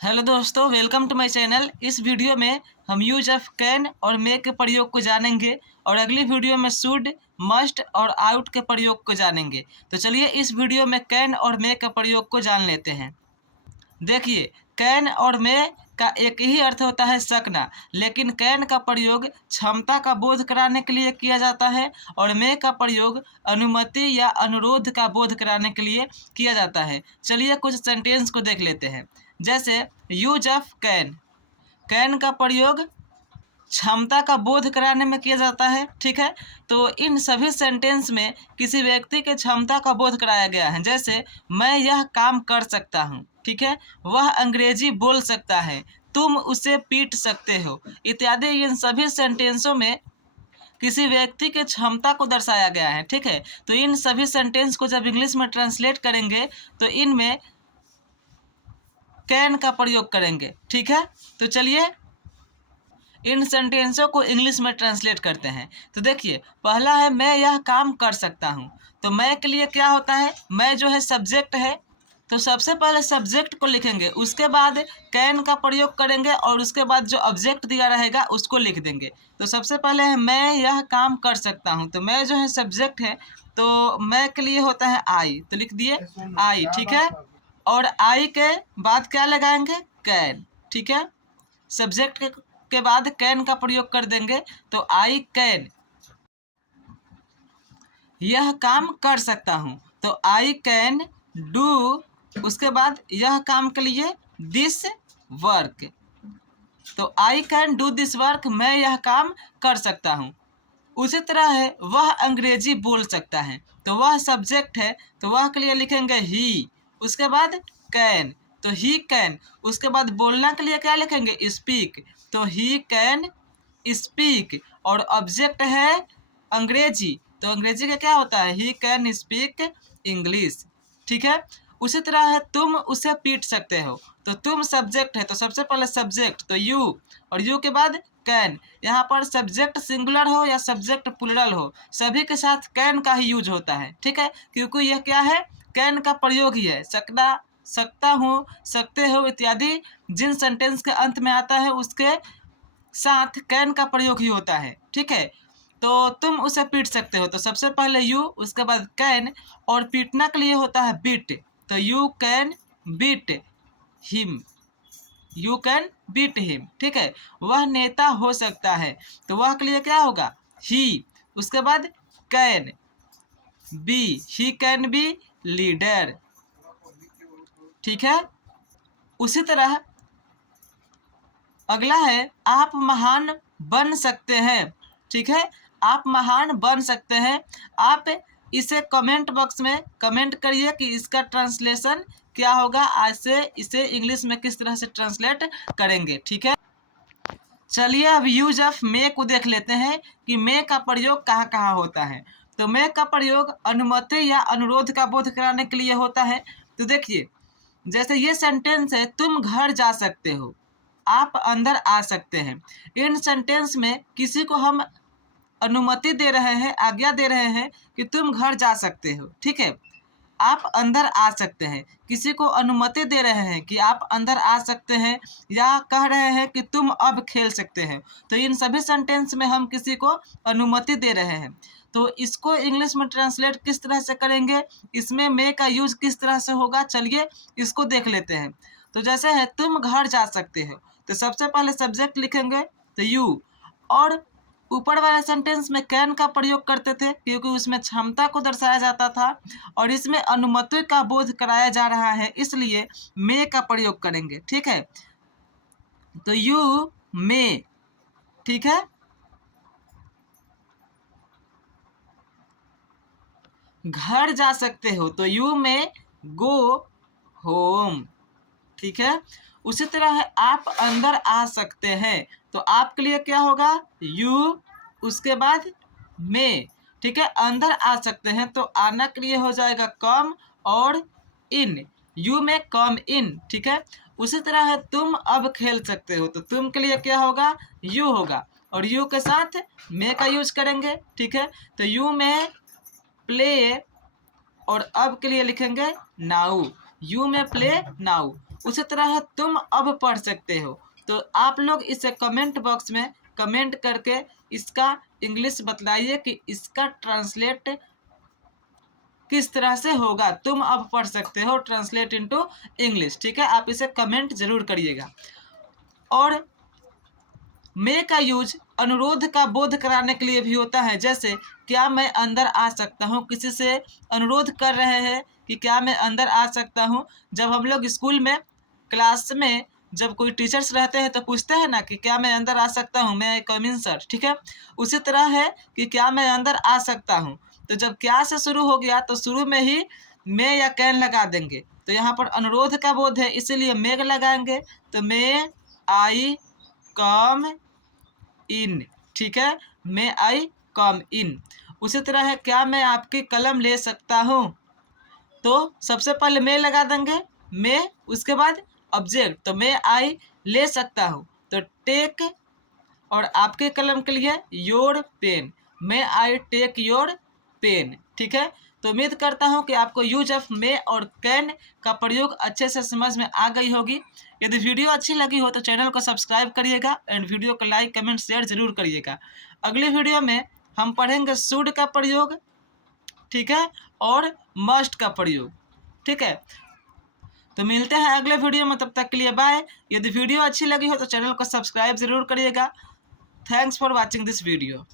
Hello दोस्तों, welcome to my channel. इस video में हम यूज ऑफ कैन और मे के प्रयोग को जानेंगे और अगली वीडियो में शुड, मस्ट और आउट के प्रयोग को जानेंगे। तो चलिए इस वीडियो में कैन और मे का प्रयोग को जान लेते हैं। देखिए, कैन और मे का एक ही अर्थ होता है सकना, लेकिन कैन का प्रयोग क्षमता का बोध कराने के लिए किया जाता है और मे का प्रयोग अनुमति या अनुरोध का बोध कराने के लिए किया जाता है। चलिए कुछ सेंटेंस को देख लेते हैं। जैसे यूज ऑफ कैन, कैन का प्रयोग क्षमता का बोध कराने में किया जाता है। ठीक है, तो इन सभी सेंटेंस में किसी व्यक्ति के क्षमता का बोध कराया गया है। जैसे मैं यह काम कर सकता हूँ, ठीक है, वह अंग्रेजी बोल सकता है, तुम उसे पीट सकते हो इत्यादि। इन सभी सेंटेंसों में किसी व्यक्ति के क्षमता को दर्शाया गया है। ठीक है, तो इन सभी सेंटेंस को जब इंग्लिश में ट्रांसलेट करेंगे तो इनमें कैन का प्रयोग करेंगे। ठीक है, तो चलिए इन सेंटेंसों को इंग्लिश में ट्रांसलेट करते हैं। तो देखिए, पहला है मैं यह काम कर सकता हूँ। तो मैं के लिए क्या होता है, मैं जो है सब्जेक्ट है, तो सबसे पहले सब्जेक्ट को लिखेंगे, उसके बाद कैन का प्रयोग करेंगे और उसके बाद जो ऑब्जेक्ट दिया रहेगा उसको लिख देंगे। तो सबसे पहले है मैं यह काम कर सकता हूँ, तो मैं जो है सब्जेक्ट है, तो मैं के लिए होता है आई, तो लिख दिए आई। ठीक है, और आई के बाद क्या लगाएंगे, कैन। ठीक है, सब्जेक्ट के बाद कैन का प्रयोग कर देंगे, तो आई कैन यह काम कर सकता हूँ, तो आई कैन डू, उसके बाद यह काम के लिए दिस वर्क, तो I can do this work, मैं यह काम कर सकता हूँ। उसी तरह है वह अंग्रेजी बोल सकता है, तो वह सब्जेक्ट है, तो वह के लिए लिखेंगे ही, उसके बाद कैन, तो ही कैन, उसके बाद बोलना के लिए क्या लिखेंगे, स्पीक, तो ही कैन स्पीक, और ऑब्जेक्ट है अंग्रेजी, तो अंग्रेजी का क्या होता है, ही कैन स्पीक इंग्लिश। ठीक है, उसी तरह है तुम उसे पीट सकते हो, तो तुम सब्जेक्ट है, तो सबसे पहले सब्जेक्ट, तो यू, और यू के बाद कैन। यहाँ पर सब्जेक्ट सिंगुलर हो या सब्जेक्ट प्लुरल हो, सभी के साथ कैन का ही यूज होता है। ठीक है, क्योंकि यह क्या है, कैन का प्रयोग ही है। सकना, सकता हूँ, सकते हो इत्यादि जिन सेंटेंस के अंत में आता है उसके साथ कैन का प्रयोग ही होता है। ठीक है, तो तुम उसे पीट सकते हो, तो सबसे पहले यू, उसके बाद कैन, और पीटना के लिए होता है बीट, तो you can beat him, you can beat him. ठीक है, वह नेता हो सकता है, तो वह के लिए क्या होगा, ही, उसके बाद can be, he can be leader. ठीक है, उसी तरह अगला है आप महान बन सकते हैं। ठीक है, आप महान बन सकते हैं। आप इसे कमेंट बॉक्स में कमेंट करिए कि इसका ट्रांसलेशन क्या होगा, आज से इसे इंग्लिश में किस तरह से ट्रांसलेट करेंगे। ठीक है, चलिए अब यूज ऑफ मे को देख लेते हैं कि मे का प्रयोग कहाँ कहाँ होता है। तो मे का प्रयोग अनुमति या अनुरोध का बोध कराने के लिए होता है। तो देखिए, जैसे ये सेंटेंस है, तुम घर जा सकते हो, आप अंदर आ सकते हैं। इन सेंटेंस में किसी को हम अनुमति दे रहे हैं, आज्ञा दे रहे हैं कि तुम घर जा सकते हो। ठीक है, आप अंदर आ सकते हैं, किसी को अनुमति दे रहे हैं कि आप अंदर आ सकते हैं, या कह रहे हैं कि तुम अब खेल सकते हैं। तो इन सभी सेंटेंस में हम किसी को अनुमति दे रहे हैं। तो इसको इंग्लिश में ट्रांसलेट किस तरह से करेंगे, इसमें मे का यूज किस तरह से होगा, चलिए इसको देख लेते हैं। तो जैसे है तुम घर जा सकते हो, तो सबसे पहले सब्जेक्ट लिखेंगे, तो यू, और ऊपर वाले सेंटेंस में कैन का प्रयोग करते थे क्योंकि उसमें क्षमता को दर्शाया जाता था, और इसमें अनुमति का बोध कराया जा रहा है, इसलिए मे का प्रयोग करेंगे। ठीक है, तो यू मे। ठीक है, घर जा सकते हो, तो यू में गो होम। ठीक है, उसी तरह है आप अंदर आ सकते हैं, तो आपके लिए क्या होगा, यू, उसके बाद में। ठीक है, अंदर आ सकते हैं, तो आना के लिए हो जाएगा कम और इन, यू में कम इन। ठीक है, उसी तरह है तुम अब खेल सकते हो, तो तुम के लिए क्या होगा, यू होगा, और यू के साथ में का यूज करेंगे। ठीक है, तो यू में प्ले, और अब के लिए लिखेंगे नाउ, यू में प्ले नाउ, उसी तरह है तुम अब पढ़ सकते हो। तो आप लोग इसे कमेंट बॉक्स में कमेंट करके इसका इंग्लिश बतलाइए कि इसका ट्रांसलेट किस तरह से होगा। तुम अब पढ़ सकते हो ट्रांसलेट इनटू इंग्लिश। ठीक है, आप इसे कमेंट जरूर करिएगा। और मे का यूज अनुरोध का बोध कराने के लिए भी होता है। जैसे क्या मैं अंदर आ सकता हूँ, किसी से अनुरोध कर रहे हैं कि क्या मैं अंदर आ सकता हूँ। जब हम लोग स्कूल में क्लास में जब कोई टीचर्स रहते हैं तो पूछते हैं ना कि क्या मैं अंदर आ सकता हूँ, मैं कम इन सर। ठीक है, उसी तरह है कि क्या मैं अंदर आ सकता हूँ। तो जब क्या से शुरू हो गया तो शुरू में ही मैं या कैन लगा देंगे। तो यहाँ पर अनुरोध का बोध है इसीलिए मेग लगाएंगे। तो मे आई कम इन। ठीक है, मे आई कम इन। उसी तरह है क्या मैं आपकी कलम ले सकता हूँ। तो सबसे पहले मैं लगा देंगे मैं, उसके बाद ऑब्जेक्ट। तो मैं आई ले सकता हूँ तो टेक, और आपके कलम के लिए योर पेन। मैं आई टेक योर पेन। ठीक है, तो उम्मीद करता हूँ कि आपको यूज ऑफ मे और कैन का प्रयोग अच्छे से समझ में आ गई होगी। यदि वीडियो अच्छी लगी हो तो चैनल को सब्सक्राइब करिएगा एंड वीडियो को लाइक कमेंट शेयर जरूर करिएगा। अगली वीडियो में हम पढ़ेंगे शुड का प्रयोग, ठीक है, और मस्ट का प्रयोग। ठीक है, तो मिलते हैं अगले वीडियो में, तब तक के लिए बाय। यदि वीडियो अच्छी लगी हो तो चैनल को सब्सक्राइब जरूर करिएगा। Thanks for watching this video.